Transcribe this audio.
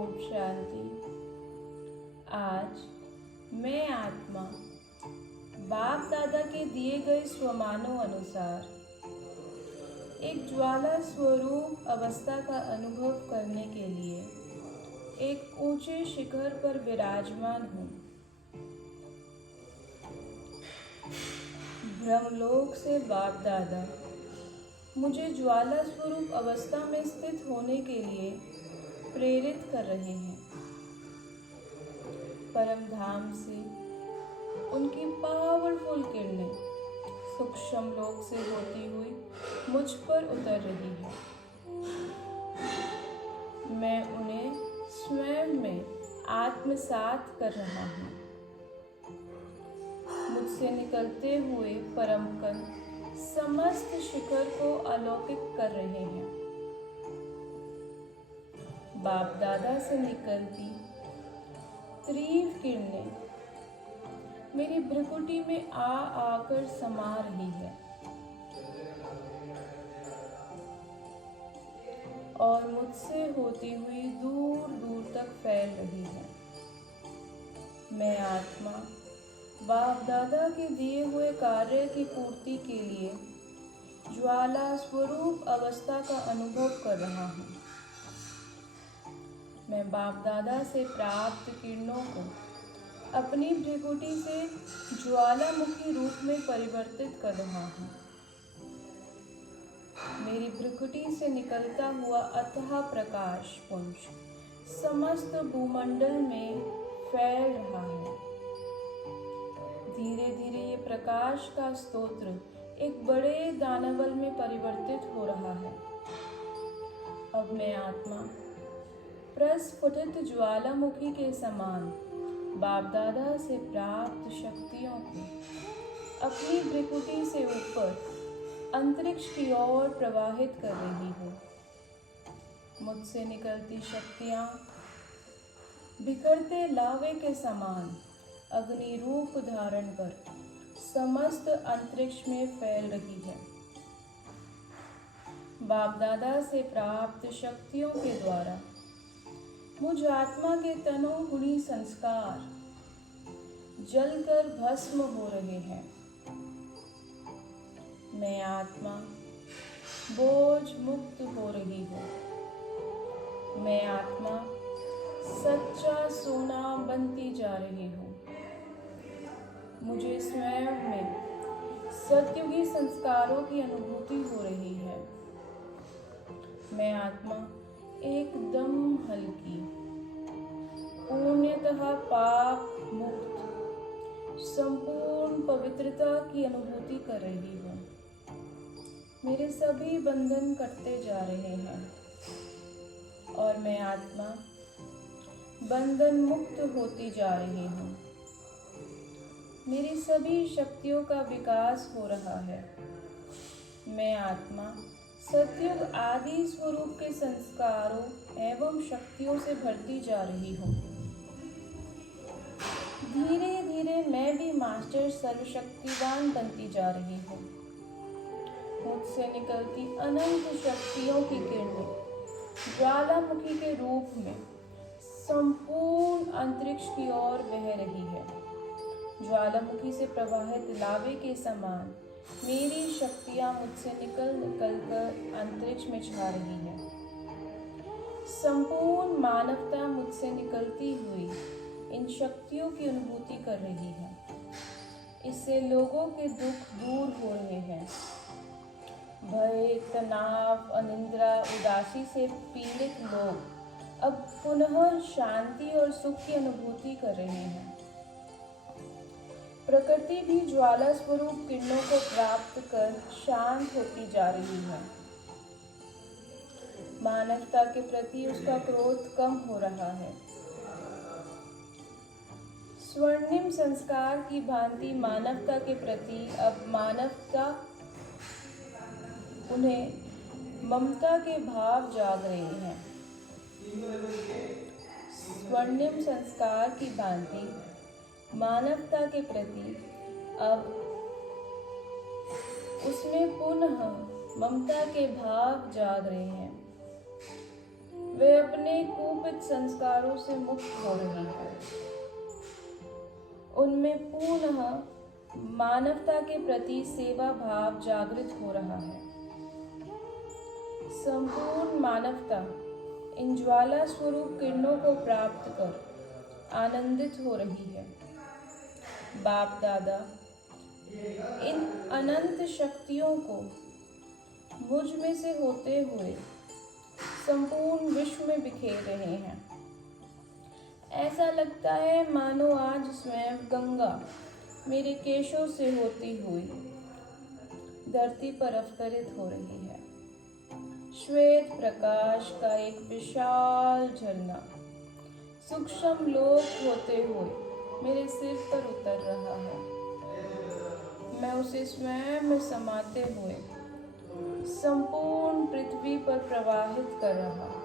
ओम शांति। आज मैं आत्मा बाप दादा के दिए गए स्वमानों अनुसार एक ज्वाला स्वरूप अवस्था का अनुभव करने के लिए एक ऊंचे शिखर पर विराजमान हूँ। ब्रह्मलोक से बाप दादा मुझे ज्वाला स्वरूप अवस्था में स्थित होने के लिए प्रेरित कर रहे हैं। परम धाम से उनकी पावरफुल किरणें सूक्ष्म लोक से होती हुई मुझ पर उतर रही है। मैं उन्हें स्वयं में आत्मसात कर रहा हूँ। मुझसे निकलते हुए परम कण समस्त शिखर को अलौकिक कर रहे हैं। बाप दादा से निकलती तीव्र किरणें मेरी भ्रुकुटी में आकर समा रही है और मुझसे होती हुई दूर दूर तक फैल रही है। मैं आत्मा बाप दादा के दिए हुए कार्य की पूर्ति के लिए ज्वाला स्वरूप अवस्था का अनुभव कर रहा हूँ। मैं बाप दादा से प्राप्त किरणों को अपनी भ्रुकुटी से ज्वालामुखी रूप में परिवर्तित कर रहा हूँ। मेरी भ्रुकुटी से निकलता हुआ अथाह प्रकाश पुंज समस्त भूमंडल में फैल रहा है। धीरे धीरे ये प्रकाश का स्तोत्र एक बड़े दानवल में परिवर्तित हो रहा है। अब मैं आत्मा प्रस्फुटित ज्वालामुखी के समान बाप दादा से प्राप्त शक्तियों को अपनी भ्रुकुटी से ऊपर अंतरिक्ष की ओर प्रवाहित कर रही हूँ। मुझसे निकलती शक्तियाँ बिखरते लावे के समान अग्नि रूप धारण कर समस्त अंतरिक्ष में फैल रही है। बाप दादा से प्राप्त शक्तियों के द्वारा मुझ आत्मा के तनोगुणी संस्कार जलकर भस्म हो रहे हैं। मैं आत्मा बोझ मुक्त हो रही हूँ। मैं आत्मा सच्चा सोना बनती जा रही हूँ। मुझे स्वयं में सत्युगी संस्कारों की अनुभूति हो रही है। मैं आत्मा एकदम हल्की पूर्णतः पाप मुक्त संपूर्ण पवित्रता की अनुभूति कर रही हूँ। मेरे सभी बंधन कटते जा रहे हैं और मैं आत्मा बंधन मुक्त होती जा रही हूँ। मेरी सभी शक्तियों का विकास हो रहा है। मैं आत्मा सतयुग आदि स्वरूप के संस्कारों एवं शक्तियों से भरती जा रही हूँ। धीरे धीरे मैं भी मास्टर सर्वशक्तिवान बनती जा रही हूँ। मुझसे निकलती अनंत शक्तियों की किरणें ज्वालामुखी के रूप में संपूर्ण अंतरिक्ष की ओर बह रही है। ज्वालामुखी से प्रवाहित लावे के समान मेरी शक्तियाँ मुझसे निकल कर अंतरिक्ष में छा रही है। संपूर्ण मानवता मुझसे निकलती हुई इन शक्तियों की अनुभूति कर रही है। इससे लोगों के दुख दूर हो रहे हैं। भय, तनाव, अनिद्रा, उदासी से पीड़ित लोग अब पुनः शांति और सुख की अनुभूति कर रहे हैं। प्रकृति भी ज्वाला स्वरूप किरणों को प्राप्त कर शांत होती जा रही है। मानवता के प्रति उसका क्रोध कम हो रहा है। स्वर्णिम संस्कार की भांति मानवता के प्रति अब मानवता उन्हें ममता के भाव जाग रहे हैं। स्वर्णिम संस्कार की भांति मानवता के प्रति अब उसमें पुनः ममता के भाव जाग रहे हैं। वे अपने कुपित संस्कारों से मुक्त हो रही है। उनमें पुनः मानवता के प्रति सेवा भाव जागृत हो रहा है। संपूर्ण मानवता इन ज्वाला स्वरूप किरणों को प्राप्त कर आनंदित हो रही है। बाप दादा इन अनंत शक्तियों को मुझ में से होते हुए संपूर्ण विश्व में बिखेर रहे हैं। ऐसा लगता है मानो आज स्वयं गंगा मेरे केशों से होती हुई धरती पर अवतरित हो रही है। श्वेत प्रकाश का एक विशाल झरना सूक्ष्म लोक होते हुए मेरे सिर पर उतर रहा है। मैं उसे स्वयं में समाते हुए संपूर्ण पृथ्वी पर प्रवाहित कर रहा हूँ।